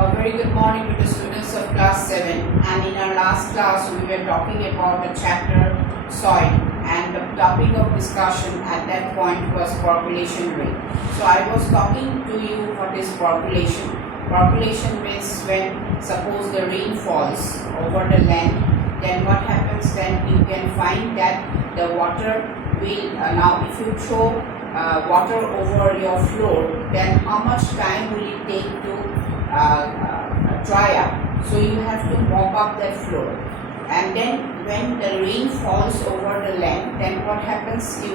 A very good morning to the students of class 7, and in our last class we were talking about the chapter soil, and the topic of discussion at that point was percolation rate. So I was talking to you what is percolation. Percolation means when suppose the rain falls over the land, then what happens, then you can find that the water will now if you throw water over your floor, then how much time will it take to dry up? So you have to mop up that floor, and then when the rain falls over the land, then what happens, you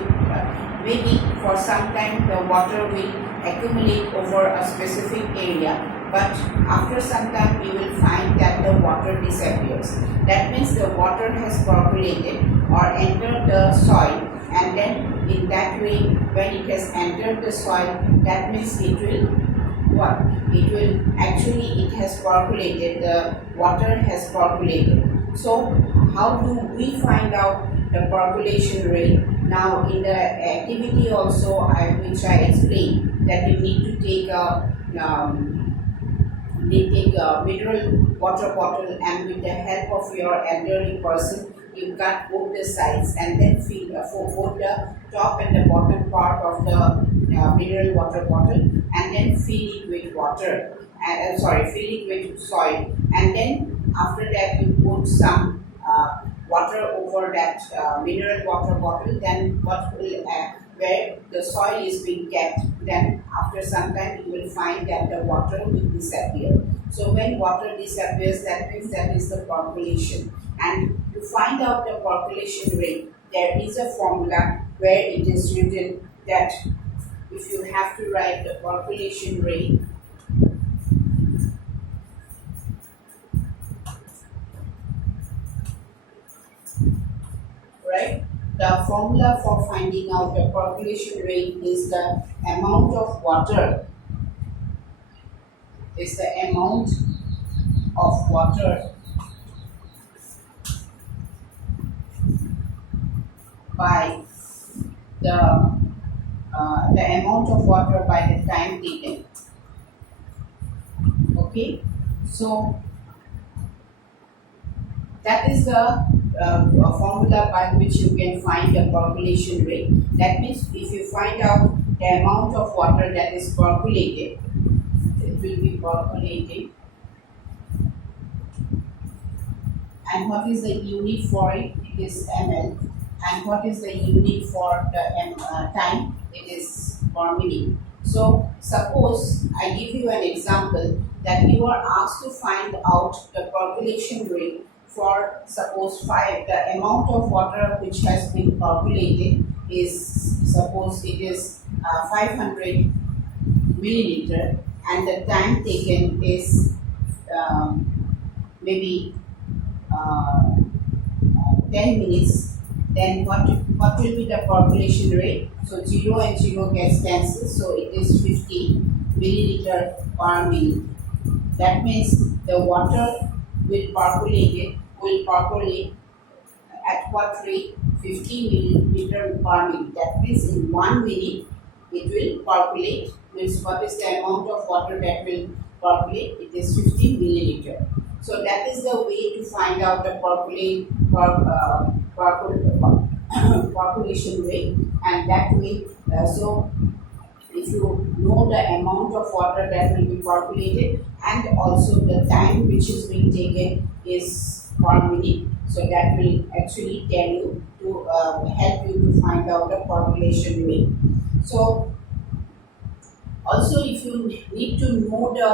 maybe for some time the water will accumulate over a specific area, but after some time you will find that the water disappears. That means the water has percolated or entered the soil, and then in that way when it has entered the soil, that means it will what? It will actually, it has percolated, the water has percolated. So how do we find out the percolation rate? Now in the activity also which I explained, that you need to take a mineral water bottle, and with the help of your elderly person you cut both the sides and then fill for both the top and the bottom part of the mineral water bottle, and then fill it with water, fill it with soil, and then after that you put some water over that mineral water bottle. Then what will where the soil is being kept, then after some time you will find that the water will disappear. So when water disappears, that means that is the percolation. And to find out the percolation rate, there is a formula where it is written that if you have to write the percolation rate, right? The formula for finding out the percolation rate is the amount of water, by the amount of water by the time taken. Okay, so that is the formula by which you can find the percolation rate. That means if you find out the amount of water that is percolated, it will be percolating, and what is the unit for it? It is ml. And what is the unit for the time? It is per minute. So suppose I give you an example that you are asked to find out the percolation rate for suppose the amount of water which has been percolated is, suppose it is 500 milliliter, and the time taken is maybe 10 minutes. Then what will be the percolation rate? So 0 and 0 gets cancelled, so it is 50 milliliter per minute. That means the water will percolate at what rate? 50 milliliter per minute. That means in 1 minute it will percolate. Means what is the amount of water that will percolate? It is 50 milliliter. So that is the way to find out the percolation rate, and that way so if you know the amount of water that will be percolated and also the time which is being taken is per minute, so that will actually tell you to help you to find out the percolation rate. So also if you need to know the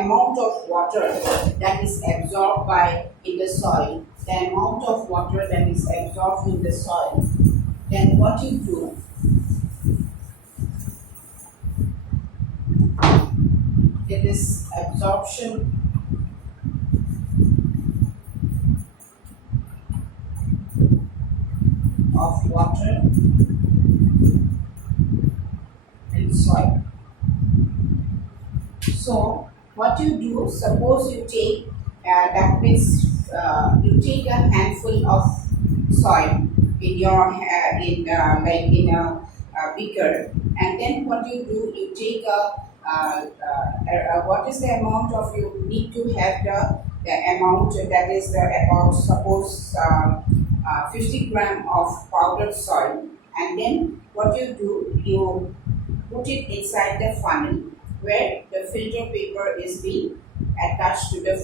amount of water that is absorbed in the soil, the amount of water that is absorbed in the soil, then what you do, it is absorption of water in soil. So what you do, suppose you take that means you take a handful of soil in your in a beaker, and then what you do, you take a what is the amount of, you need to have the amount that is the about, suppose 50 gram of powdered soil, and then what you do, you put it inside the funnel where the filter paper is being attached to the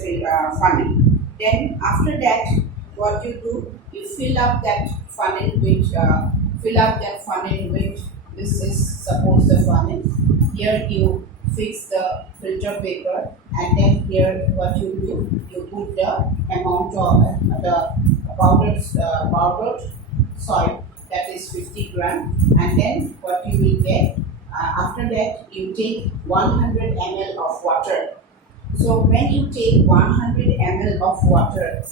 funnel. Then after that, what you do, you fill up that funnel with this is suppose the funnel. Here you fix the filter paper, and then here what you do, you put the amount of the powdered soil, that is 50 gram, and then what you will get, after that you take 100 ml of water. So when you take 100 ml of water,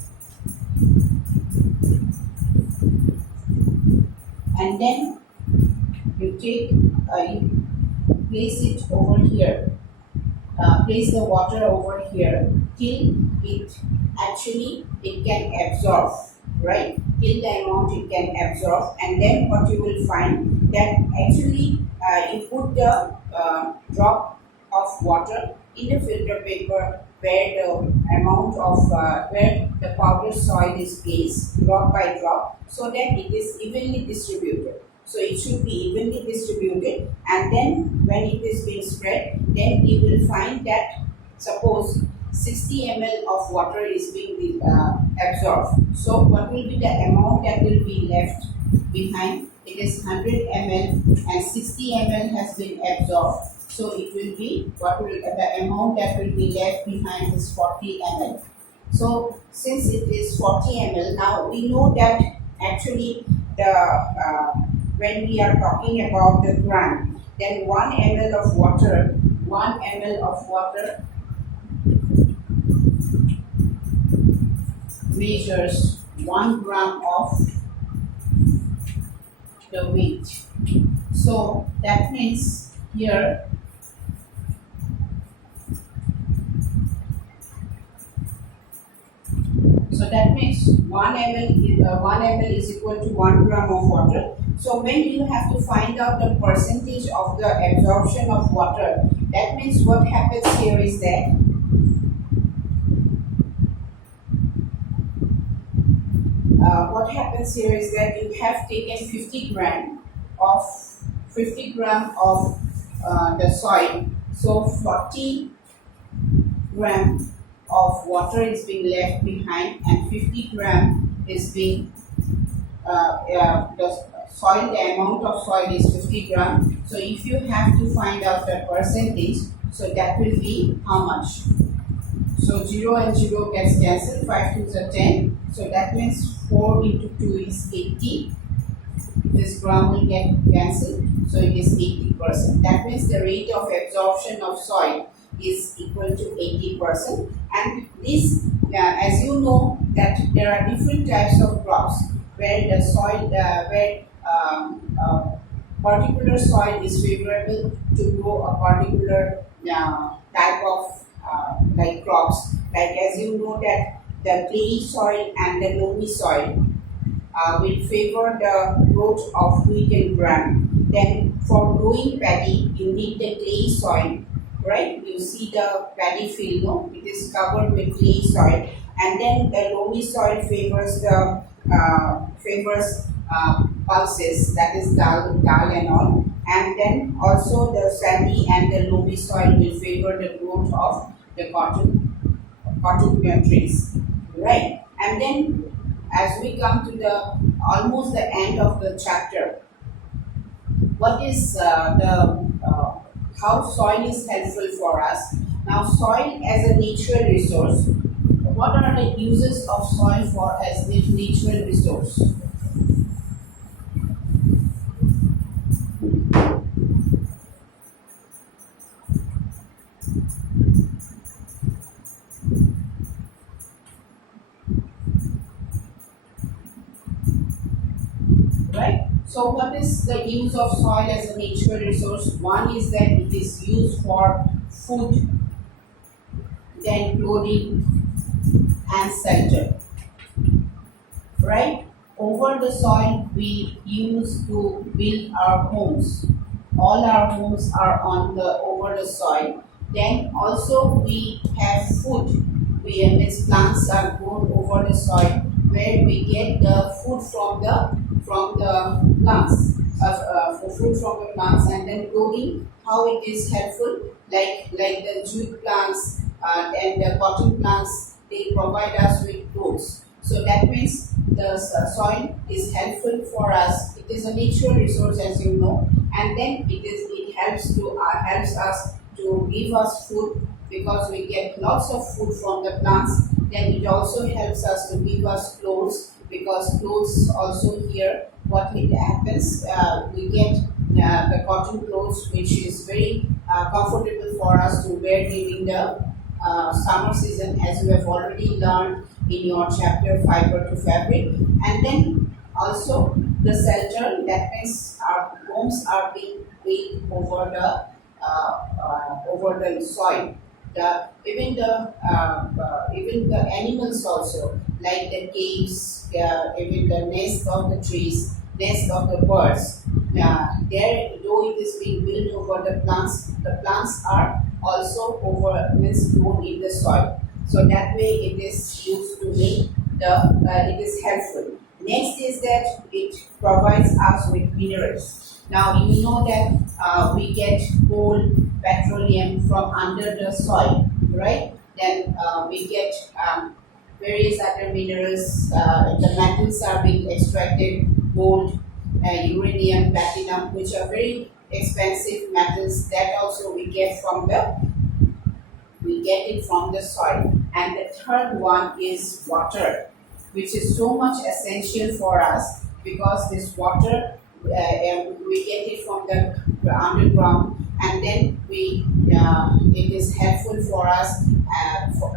and then you take you place it over here, place the water over here till it can absorb, right, till the amount it can absorb. And then what you will find, that actually you put the drop of water in the filter paper where the amount of where the powdered soil is placed drop by drop, so that it is evenly distributed. So it should be evenly distributed, and then when it is being spread, then you will find that suppose 60 ml of water is being absorbed. So what will be the amount that will be left behind? It is 100 ml and 60 ml has been absorbed. So it will be, what will the amount that will be left behind is 40 ml. So since it is 40 ml, now we know that actually the when we are talking about the gram, then 1 ml of water measures 1 gram of the weight. So that means here that means 1 ml is equal to 1 gram of water. So when you have to find out the percentage of the absorption of water, that means what happens here is that you have taken 50 gram of the soil. So 40 gram of water is being left behind, and 50 gram is being the amount of soil is 50 gram. So if you have to find out the percentage, so that will be how much? So 0 and 0 gets cancelled, 5 2s are 10. So that means 4 into 2 is 80. This gram will get cancelled, so it is 80%. That means the rate of absorption of soil is equal to 80%. And this, as you know, that there are different types of crops where the soil, particular soil is favorable to grow a particular type of like crops. Like as you know that the clay soil and the loamy soil will favor the growth of wheat and gram. Then for growing paddy, you need the clay soil, right? You see the paddy field, no? It is covered with clay soil, and then the loamy soil favors the pulses, that is dal and all, and then also the sandy and the loamy soil will favor the growth of the cotton trees, right? And then as we come to the almost the end of the chapter, what is how soil is helpful for us. Now soil as a natural resource, what are the uses of soil for as a natural resource? Right? So what is the use of soil as a natural resource? One is that it is used for food, then clothing and shelter. Right? Over the soil we use to build our homes. all our homes are on the over the soil. Then also we have food. Its plants are grown over the soil, where we get the food from the plants, food from the plants, and then clothing. How it is helpful, like the jute plants and the cotton plants, they provide us with clothes. So that means the soil is helpful for us. It is a natural resource, as you know, and then it helps us to give us food, because we get lots of food from the plants. Then it also helps us to give us clothes, because clothes also here, what it happens, we get the cotton clothes, which is very comfortable for us to wear during the summer season, as you have already learned in your chapter fiber to fabric. And then also the shelter, that means our homes are being built over the soil. Even the animals also, like the caves, even the nest of the trees, nest of the birds. There, though it is being built over the plants are also means grown in the soil. So that way it is used to make it is helpful. Next is that it provides us with minerals. Now you know that we get coal, petroleum from under the soil, right? Then we get various other minerals. The metals are being extracted: gold, uranium, platinum, which are very expensive metals. That also we get from the soil. And the third one is water, which is so much essential for us, because this water we get it from the underground, and then it is helpful for us.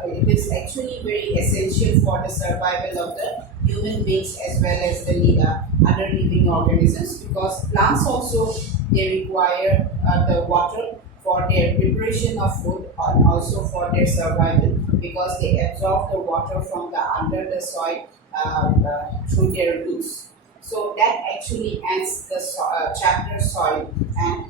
It is actually very essential for the survival of the human beings, as well as the other living organisms, because plants also, they require the water for their preparation of food, and also for their survival, because they absorb the water from the under the soil through their roots. So that actually ends the chapter soil, and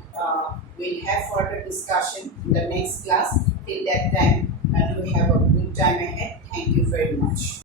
we'll have further discussion in the next class. Till that time, do have a good time ahead. Thank you very much.